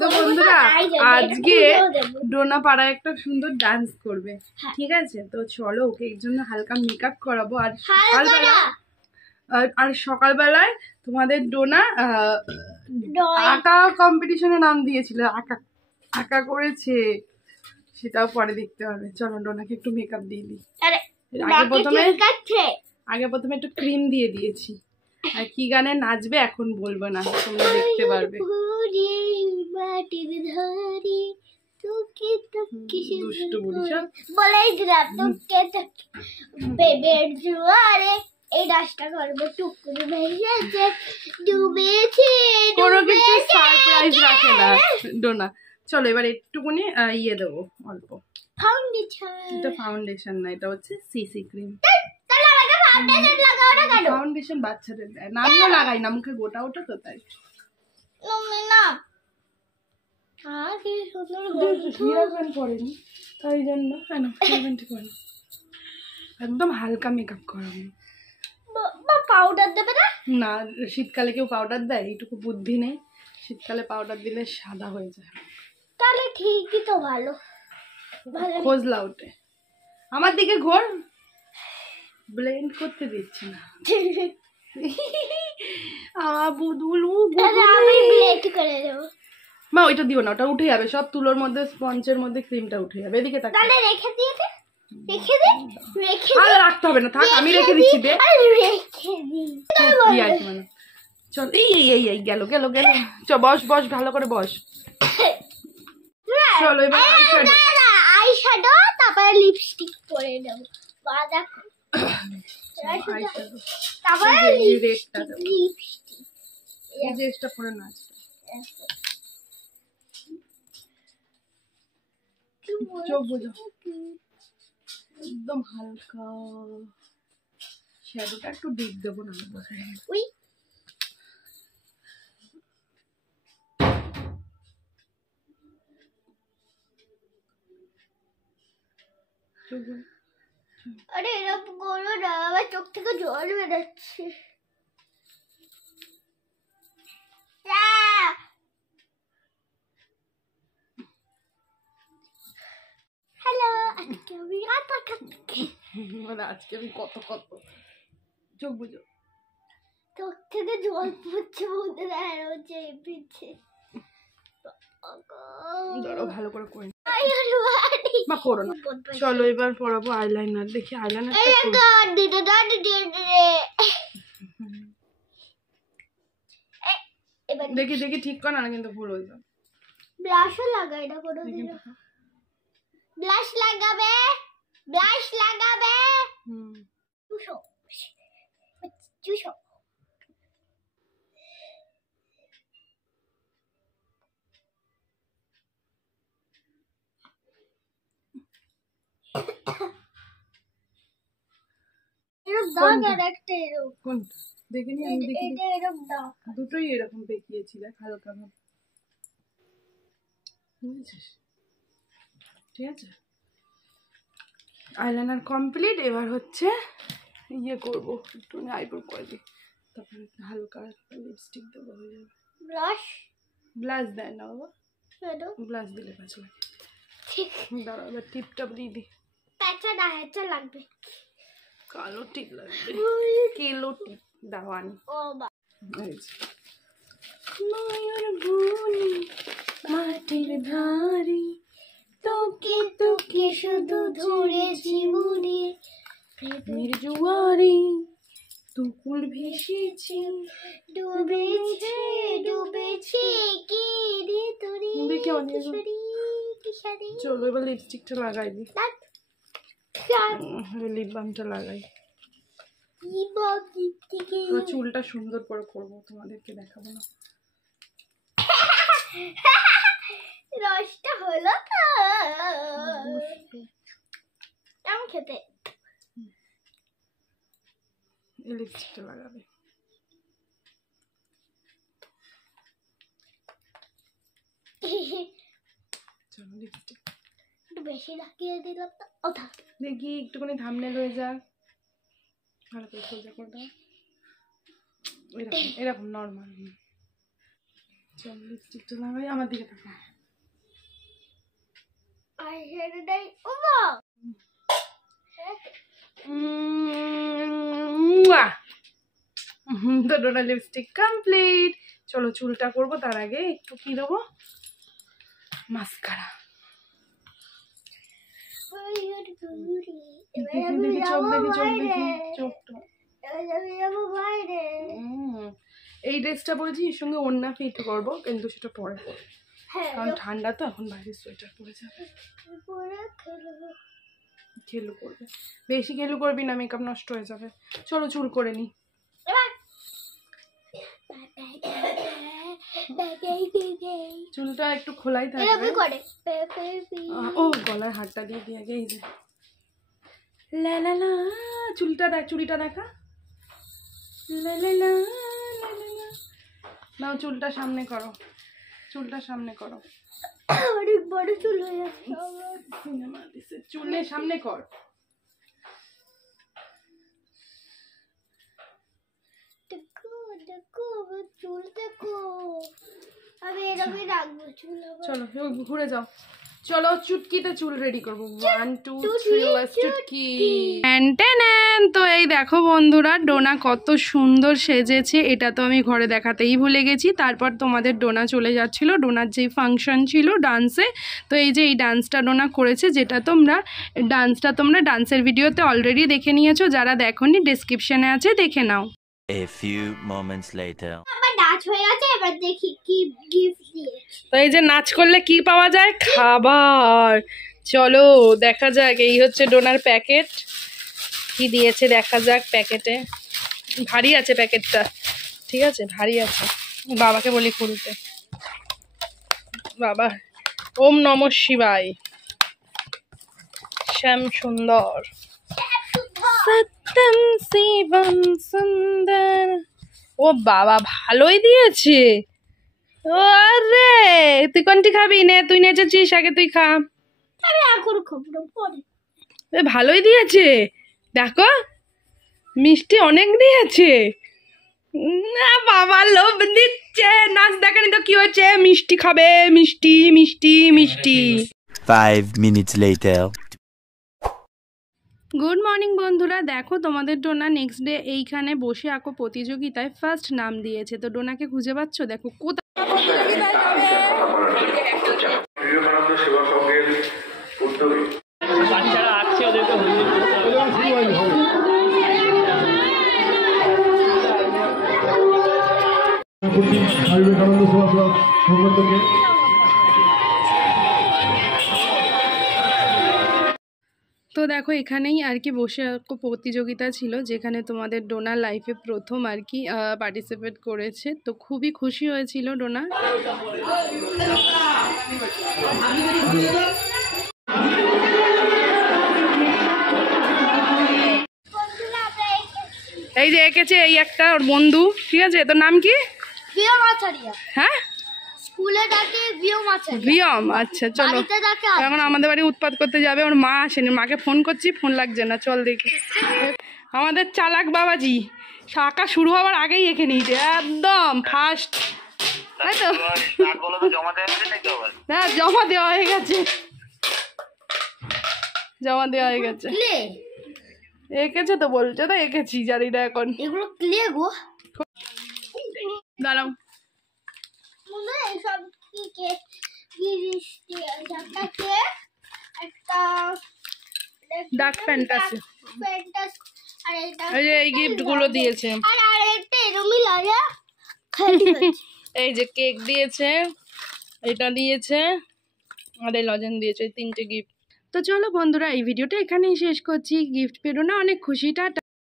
তো বন্ধুরা আজকে ডোনা পাড়ায় একটা সুন্দর ডান্স করবে, ঠিক আছে? তো চলো ওকে এর জন্য হালকা মেকআপ করাবো। আর সকালবেলায় তোমাদের ডোনা আঁকা কম্পিটিশনে নাম দিয়েছিল, আঁকা করেছে, সেটাও পরে দেখতে হবে। চলো ডোনাকে একটু মেকআপ দিয়ে দিই। আগে প্রথমে একটু ক্রিম দিয়ে দিয়েছি। আর কি গানে নাচবে এখন বলবো না, তোমরা দেখতে পারবে। দুষ্টু বুড়ি বলেই দিলাম বেবের জোয়ারে এই ডান্সটা করবো। টুকুর ভেসেছে ডুবেছে, কোনো কিছু সারপ্রাইজ রাখে না ডোনা। চলো এবার একটুখানি ইয়ে দেবো, অল্প ফাউন্ডেশন। এটা ফাউন্ডেশন না, এটা হচ্ছে সিসি ক্রিম। ফাউন্ডেশন বাচ্চাদের দেয় না, আমিও লাগাই না, মুখে গোটা ওটা তো তাই না। পড়েনি তাই জন্য একদম হালকা মেকআপ করাবো। পাউডার দেবে না? না, শীতকালে কেউ পাউডার দেয়? এইটুকু বুদ্ধি নেই, শীতকালে পাউডার দিলে সাদা হয়ে যায়। তাহলে ঠিকই তো, ভালো খোঁজলা ওঠে। আমার দিকে ঘোর, ব্লেন্ড করতে দিচ্ছে না। মা ওইটা দিও না, ওটা উঠে যাবে সব, তুলোর মধ্যে স্পঞ্জের মধ্যে ক্রিমটা উঠে যাবে। এদিকে তাকা, তাহলে রেখে দিয়ে রাখতে হবে না, থাক আমি রেখে দিচ্ছি। দে চল, এই গেল গেল গেল। চ বস বস, ভালো করে বস। চলো এবার আইশ্যাডো, তারপরে লিপস্টিক পরে দেব। একদম হালকা শ্যাডোটা একটু ডিপ দেবো না, ওই আরে এরকম করো না, আমার চোখ থেকে জল বেরোচ্ছে। হ্যালো, আজকে আমি কত চোখ বুঝো, চোখ থেকে জল পড়ছে, ভালো করে করে মা করো না। চলো এবার পরাবো আইলাইনার। দেখি আইলাইনার দেখি দেখি ঠিক কর না, কিন্তু ভুল হয়ে যাবে। ব্লাশও লাগাই না কোনো দিন। ব্লাশ লাগাবে, ব্লাশ লাগাবে। চুষো চুষো। দেখিনি আমি, দুটোই এরকম দেখিয়েছি, দেখ হালকা ভাবে, ঠিক আছে? Eyeliner complete. এবার হচ্ছে ইয়ে করবো, একটু আইব্রো করে দিই, তারপরে হালকা লিপস্টিক দেবো, হয়ে যাবে। ব্লাশ দেয় না বাবা, ব্লাশ দিলে প্যাঁচ লাগে। দাঁড়া এবার টিপটপ দিয়ে দিই। প্যাঁচা না হেঁচা লাগবে, কালো টিপ লাগবে, কিলো টিপ দাওয়ানি। মাটির ধারে তোকে তোকে শুধু ধরেছি মনে, প্রেমের জোয়ারে তুকুল ভেসেছে, ডুবেছে ডুবেছে কি রে তোরে কিশোরী। চলো এবার লিপস্টিকটা লাগাই দিই, লিপ বামটা লাগাই। চুলটা সুন্দর করে করবো, তোমাদেরকে দেখাবো না। রসটা হলো তো কেমন খেতে। লিপস্টিকটা লাগাবে, চলো লিপস্টিক একটু বেশি লাগিয়ে দিলাম তো। দেখি একটুখানি থাম্বনেল হয়ে যাক, ভালো করে সোজা করে দাও, এরকম এরকম নর্মাল। চল লিপস্টিকটা লাগাই, আমার দিকে তাকা। তো ডোনা লিপস্টিক কমপ্লিট। চলো চুলটা করবো, তার আগে একটু কি দেবো, মাস্কারা। দেখি চোখ, দেখি চোখ, দেখি চোখটা। এই ড্রেসটা পরেছি, এর সঙ্গে ওড়না ফিট করবো, কিন্তু সেটা পরে করবো কারণ ঠান্ডা তো, এখন বাইরে সোয়েটার পরে যাবে। খেলু করবে, বেশি খেলু করবি না, মেকআপ নষ্ট হয়ে যাবে। চলো চুল করে নি। চুলটা একটু খোলাই থাকবে। ও গলার হারটা দিয়ে দিয়ে আগে, এই যে লা লা লা, চুলটা দেখ, চুড়িটা দেখা, লা লা লা লা লা লা। নাও চুলটা সামনে করো, চুলটা সামনে করো। অনেক বড় চুল হয়ে যাচ্ছে, সিনেমা দিছে, চুলের সামনে কর। দেখো দেখো চুল দেখো, আমি এরকমই রাখবো চুল। চলো ঘুরে যাও, চলো চুটকিতে চুল রেডি করবো। 1 2 3 চুটকি। তো এই দেখো বন্ধুরা, ডোনা কত সুন্দর সেজেছে, এটা তো আমি ঘরে দেখাতেই ভুলে গেছি। তারপর তোমাদের ডোনা চলে যাচ্ছিল, ডোনার যেই ফাংশন ছিল ডান্সে, তো এই যে এই ডান্সটা ডোনা করেছে, যেটা তোমরা ডান্সের ভিডিওতে অলরেডি দেখে নিয়েছো, যারা দেখোনি ডেসক্রিপশনে আছে, দেখে নাও। A few moments later. নাচ হয়ে গেছে, এবার দেখি কি গিফট দিয়েছে। তো এই যে নাচ করলে কি পাওয়া যায়, খাবার। চলো দেখা যাক, এই হচ্ছে ডোনার প্যাকেট, কি দিয়েছে দেখা যাক। প্যাকেটে ভারী আছে প্যাকেটটা, ঠিক আছে ভারী আছে। বাবাকে বলি খুলতে। বাবা, ওম নমঃ শিবায়, শ্যাম সুন্দর, সত্যম শিবম সুন্দর। ও বাবা, ভালোই দিয়েছে। আরে তুই কোনটি খাবি? নে, তুই নেচেছিস, আগে তুই খা। আমি এখন খাবো পরে। ভালোই দিয়েছে, দেখো মিষ্টি অনেক দিয়েছে। না বাবা, লোভ দিচ্ছে, নাচ দেখানি তো কি হচ্ছে, মিষ্টি খাবে, মিষ্টি মিষ্টি মিষ্টি। 5 minutes later. গুড মর্নিং বন্ধুরা, দেখো তোমাদের ডোনা নেক্সট ডে এইখানে বসে আঁকো প্রতিযোগিতায় ফার্স্ট নাম দিয়েছে। তো ডোনাকে খুঁজে পাচ্ছ, দেখো কোথায় তো দেখো এখানেই আর কি বসে প্রতিযোগিতা ছিল, যেখানে তোমাদের ডোনা লাইফে প্রথম আর কি পার্টিসিপেট করেছে। তো খুবই খুশি হয়েছিল ডোনা। এই যে এঁকেছে এই একটা ওর বন্ধু, ঠিক আছে। তোর নাম কি? হ্যাঁ, ভিয়ম। আচ্ছা চলো, এখন আমাদের বাড়ি উৎপাত করতে যাবে, ওর মা আসেনি, মাকে ফোন করছি, ফোন লাগছে না। চল দেখি, আমাদের চালাক বাবাজি আঁকা শুরু হওয়ার আগেই এঁকে নিয়েছে, একদম ফার্স্ট, তাই তো? হ্যাঁ, জমা দেওয়া হয়ে গেছে, জমা দেওয়া হয়ে গেছে। এঁকেছে তো বলছে, তো এঁকেছি, জানি না এখন। এগুলো ক্লে গো, দাঁড়াও, ডার্ক ফ্যান্টাসি, এই গিফট গুলো দিয়েছে। এই যে কেক দিয়েছে, এটা দিয়েছে, আর এই লজেন দিয়েছে, 3টে গিফট। তো চলো বন্ধুরা, এই ভিডিওটা এখানেই শেষ করছি। গিফট পেরো না, অনেক খুশি, টাটা।